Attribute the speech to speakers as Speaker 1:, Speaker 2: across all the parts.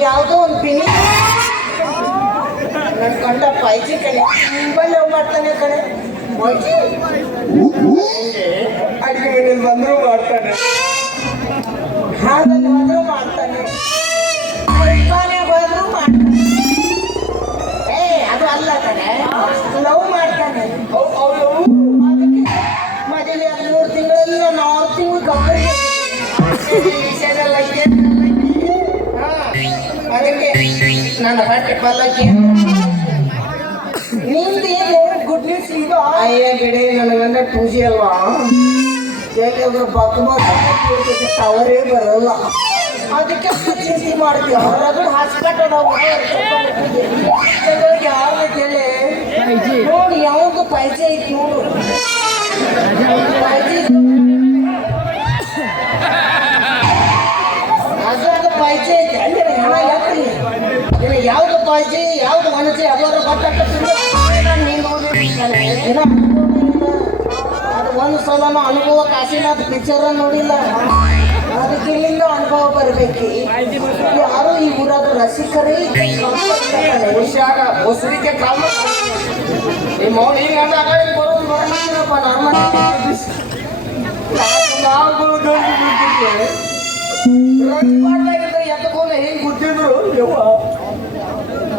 Speaker 1: ಯಾವುದೋ ಒಂದು ಪಿನಿ ನನ್ನ ಗಂಡ ಪೈಜಿ ಕಣೆ. ಬಲ್ಲ ಮಾಡ್ತಾನೆ ಕಣೆ. ಪೈಜಿ ಅಡಿಗೆ ಮನೇಲಿ ಬಂದರೂ ಮಾಡ್ತಾನೆ. ಹಾಡಲ್ಲಿ ಬಂದರೂ ಮಾಡ್ತಾನೆ. ಬಂದರೂ ಮಾಡ್ತಾನೆ. ಏ, ಅದು ಅಲ್ಲ ಕಣೆ. ಲವ್ ನನ್ನ ಹೊಟ್ಟೆ ಪಲ್ಲಕ್ಕಿ ನಿಂದು ಏನು ಗುಡ್ ನ್ಯೂಸ್ ಈಗ ಅಯ್ಯ, ಬಿಡಿ ನನಗಂದ್ರೆ ಟೂಜಿ ಅಲ್ವಾ? ಯಾಕೆಂದ್ರೆ ಬಗ್ಮ ಟವರೇ ಬರಲ್ಲ. ಅದಕ್ಕೆ ಚಿಂತೆ ಮಾಡ್ತೀವಿ ಹೊರಗಡೆ ಹಾಸ್ಪಿಟಲ್ ಯಾರು ಕೇಳಿ ನೋಡಿ, ಯಾವ್ದು ಪೈಸೆ ಐತಿ ನೋಡು. ಪೈಸೆ ಅದೊಂದು ಪೈಸೆ ಐತಿ ಅಂದ್ರೆ ಹಣ ಯಾಕ್ರಿ ನಿನಗೆ ಯಾವ್ದು ಪೈಸೆ ಯಾವ್ದು ಮನಸ್ಸಿ ಅದರ ದಿನ ಅದು ಒಂದು ಸಲನೂ ಅನುಭವ ಕಾಶಿನಾಥ್ ಪಿಕ್ಚರ್ ನೋಡಿಲ್ಲ. ಅದಕ್ಕೆ ಇಲ್ಲಿಂದ ಅನುಭವ ಬರಬೇಕು. ಯಾರು ಈ ಊರಾದ ರಸಿಕರೇ ಹುಷಾರ ಹೊಸರಿಗೆ ಕಾಲ ನಿಮ್ಮ ಅವ್ನು ಬರೋದು ಬರೋಣಪ್ಪ ನಮ್ಮ ನಾವು ಎತ್ತಕೊಂಡು ಹೆಂಗ್ ಗುದ್ದಿದ್ರು? ಯವ್ವ ಹೆಂಗ ರಸ್ತೆ ಮಾಡಕತ್ತಿರ್ತಾನು ಹಂಗೆ ಮಗನ ನಿನಗೆ ಹೇಳಿದ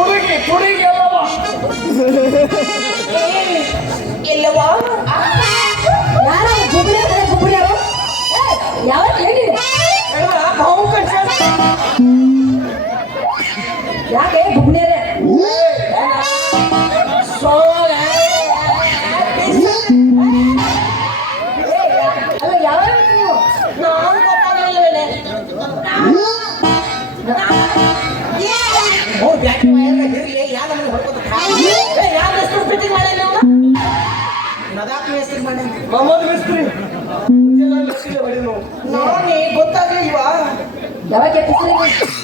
Speaker 1: ತುಡುಗಿ ತುಡುಗಿ ಎಲ್ಲವ?
Speaker 2: ಯಾರ? ಗುಬ್ಳಿ ಗುಬ್ಳಿ ಯಾವ ಹೇಳಿ
Speaker 1: ಭಾವು ಕಳ್ಸ
Speaker 2: ಯಾಕೆ ಗುಬ್ಳಿಯರೇ
Speaker 1: ಮೊಹಮ್ಮದ್ ಮಿಸ್ತ್ರಿ. ನಾನೇ ಗೊತ್ತಾಗ್ಲಿಲ್ವಾ?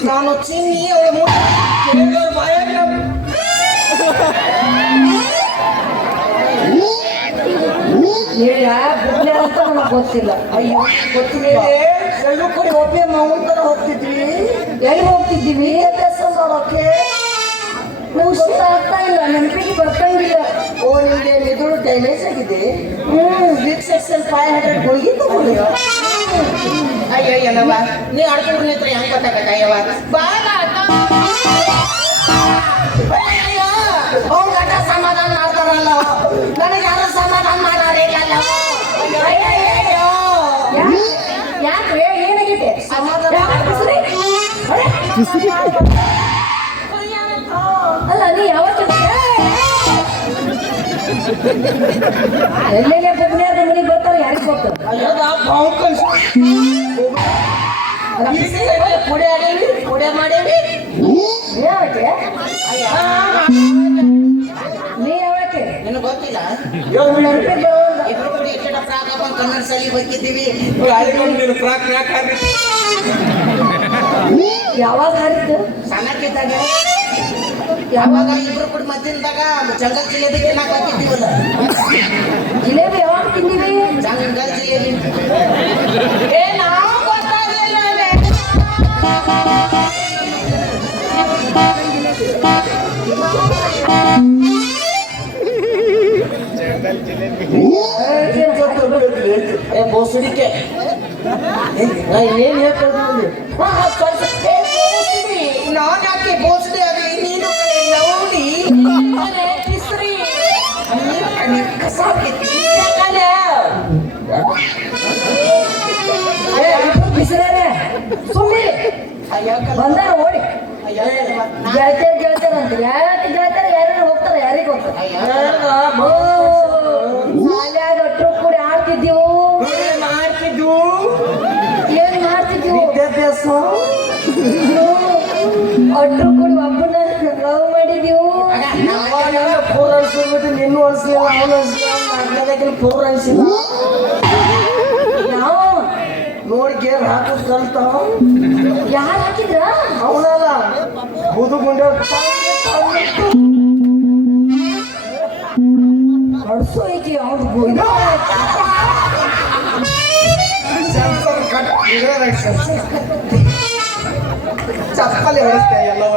Speaker 1: ನಾನು ಚಿನ್ನಿ ಅವಳ ಮೂರು ಬಾಯಾಗ
Speaker 2: ಗೊತ್ತಿಲ್ಲ.
Speaker 1: ಅಯ್ಯೋ ಗೊತ್ತಿಲ್ಲ ಎಲ್ಲರೂ ಕೊಡಿ ಒಬ್ಬೆ ಮಾವನ ತರ ಹೋಗ್ತಿದ್ವಿ
Speaker 2: ಎಲ್ಲಿ ಹೋಗ್ತಿದ್ದೀವಿ?
Speaker 1: ಕೆಲಸ ಮಾಡೋಕೆ?
Speaker 2: ನಂಗೆ ಗೊತ್ತಾಗ್ತಾ ಇಲ್ಲ ನೆನಪಿಗೆ ಬರ್ತಂಗಿಲ್ಲ
Speaker 1: ಓ ನಿಮಗೆ ಮೆದುಳು ಡ್ಯಾಮೇಜ್ ಆಗಿದೆ? ಹ್ಮ್. ವಿಕ್ಸ್ ಎಕ್ಸೆಲ್ ಫೈವ್ ಹಂಡ್ರೆಡ್ ಗುಳಿಗೆ ತಗೊಳ್ಳಿ ಅಯ್ಯೋ ಏನವ ನೀ ಆಡ್ಕೊಂಡು ನಿಂತ್ರೆ ಹೆಂಗ್ ಗೊತ್ತಾಗತ್ತ ಅಯ್ಯವ ಅವ್ನ ಸಮಾಧಾನ ಮಾಡ್ತಾರಲ್ಲ ನನಗೆ ಯಾರು ಸಮಾಧಾನ ಅಯ್ಯಯ್ಯಯ್ಯೋ.
Speaker 2: ಯಾಕೆ? ಏನಾಗಿದೆ?
Speaker 1: ಸಮಾಧಾನ
Speaker 2: ಅಲ್ಲ ನೀ ಯಾವತ್ತು ಎಲ್ಲೆಲ್ಲ ಗುಬ್ಳಿಯಾರ ಮನೆಗೆ ಬರ್ತಾರ ಯಾರಿಗೆ ಗೊತ್ತು?
Speaker 1: ಪುಡೆ ಆಡೇವಿ ಪುಡೆ ಮಾಡೇವಿ. ಅಯ್ಯ
Speaker 2: ನೀ ಯಾವಕ್ಕೆ?
Speaker 1: ನಿನಗೆ ಗೊತ್ತಿಲ್ಲ? ಇಬ್ರು ಕೂಡ ಎಷ್ಟು ಫ್ರಾಕ್ ಹಾಕೊಂಡು ಕನ್ನಡ ಶಾಲೆಗೆ ಹೋಗಿದ್ದೀವಿ
Speaker 2: ಯಾವಾಗ ಹರಿತು
Speaker 1: ಸಣ್ಣಕ್ಕಿದ್ದಾಗ. ಯಾವಾಗ ಇಬ್ರು ಕೂಡ ಮದ್ದಿನದಾಗ ಜಂಗಲ್ ಜಿಲೇಬಿ ತಿನ್ನಕ್ ಹೋಗಿದ್ದೀವಲ್ಲ
Speaker 2: ಜಿಲೇಬಿ ಯಾವಾಗ ತಿಂದಿವಿ
Speaker 1: ಜಂಗಲ್ ಜಿಲೇಬಿ ಏ ನಾವು ಗೊತ್ತಾಗ್ಲಿಲ್ಲ ಅಲ್ಲೇ. ಏ ಬೋಸಡಿಕೆ. ನಾ ಏನ್ ಹೇಳ್ತಿದ್ದೀನಿ ನಾನು ಯಾಕೆ ಬೋಸಡಿ
Speaker 2: ಬಂದಾರ ಓಡಿ ಗೆಳತಿಯರ್ ಗೆಳತಿಯರ್ ಅಂತ ಯಾಕೆ ಗೆಳತಿಯರ್ ಯಾರು ಹೋಗ್ತಾರೆ ಯಾರಿಗೆ ಹೋಗ್ತಾರೆ? ಶಾಲ್ಯಾಗ ಅಟ್ರು ಕೂಡಿ ಆಡ್ತಿದ್ದೀವು
Speaker 1: ಮಾಡ್ತಿದ್ವು
Speaker 2: ಏನ್ ಮಾಡ್ತಿದ್ದೀವು?
Speaker 1: ವಿದ್ಯಾಭ್ಯಾಸ?
Speaker 2: ಅಟ್ರು ಕೂಡಿ ಒಬ್ಬನ ಲವ್ ಮಾಡಿದೀವು
Speaker 1: ಪೂರ ಅನ್ಸ್ಬಿಟ್ಟು ನಿನ್ನೂ ಅನ್ಸಿಲ್ಲ ಅವನು ಅನ್ಸ್ಲಿಲ್ಲ ಪೂರ ಅನ್ಸಿಲ್ಲ ಗೇರ್ ಹಾಕೋದು ಕಲ್ತಾವ
Speaker 2: ಯಾರು ಹಾಕಿದ್ರ
Speaker 1: ಅವನಲ್ಲ ಬುದು ಗುಂಡ
Speaker 2: ಅಡ್ಸು ಐತಿ ಅವ್ದು ಇದು
Speaker 1: ಚಪ್ಪಲಿ ಹೊಡಿಸ್ತೆ ಎಲ್ಲವ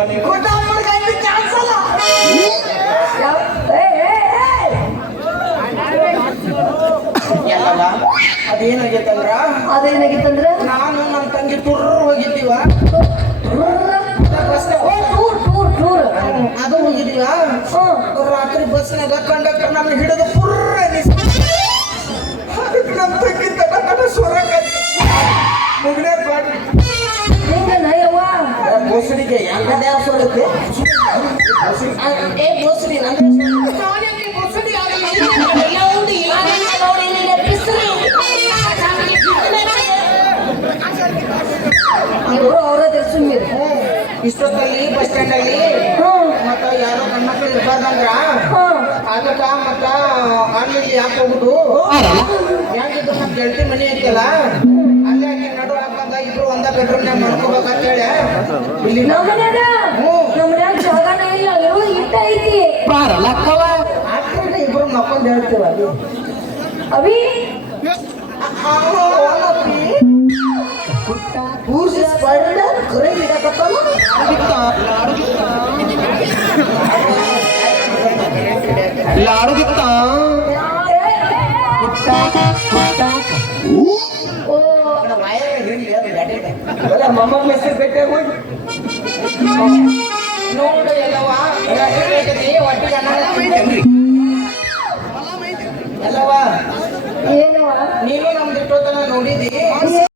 Speaker 2: ಅದೇನಾಗಿತ್ತಂದ್ರ?
Speaker 1: ನಾನು ನಮ್ಮ ತಂಗಿ ಟೂರ್ ಹೋಗಿದ್ದೀವ.
Speaker 2: ಟೂರ್? ಟೂರ್ ಟೂರ್
Speaker 1: ಅದು ಹೋಗಿದ್ದೀವ.
Speaker 2: ಹ್ಮ್.
Speaker 1: ರಾತ್ರಿ ಬಸ್ನಾಗ ಕಂಡಕ್ಟರ್ ನಮ್ಮ ಹಿಡಿದು
Speaker 2: ಇಬ್ರು ಅವ್ರ ಸುಮ್ಮನೆ
Speaker 1: ಇಷ್ಟೊತ್ತಲ್ಲಿ ಬಸ್ ಸ್ಟ್ಯಾಂಡ್ ಅಲ್ಲಿ ಮತ್ತ ಯಾರೋ ಗಂಡ ಮಕ್ಳು ಇರ್ಬಾರ್ದಂದ್ರ ಅದಕ್ಕ ಮತ್ತ ಅಲ್ಲಿ ಯಾಕೆ ಹೋಗುದು ಯಾಕಿದ್ರು ನಮ್ಮ ಗೆಳತಿ ಮನೆ ಐತಲ್ಲ ಅಲ್ಲಿ ಹಾಕಿ ನಡು ಹಾಕಂದ ಇಬ್ರು ಒಂದ ಬೆಡ್ರೂಮ್ನ್ಯಾಗ ಮಾಡ್ಕೋಬೇಕಂತ ಹೇಳಿ ಇಲ್ಲಿ ಇಬ್ರು ಮಕ್ಕೊಂಡ್ ಹೇಳ್ತೀವ ಅಲ್ಲಿ ಮೊಮ್ಮಗ್ ಮೆಸೇಜ್ ಭೇಟಿ ಹೋಗಿ. ನೋಡು ಎಲ್ಲವ ಒಟ್ಟಿಗೆ ಎಲ್ಲವಾ ನೀನು ನಮ್ದು ಇಟ್ಟೋತನ ನೋಡಿದಿ.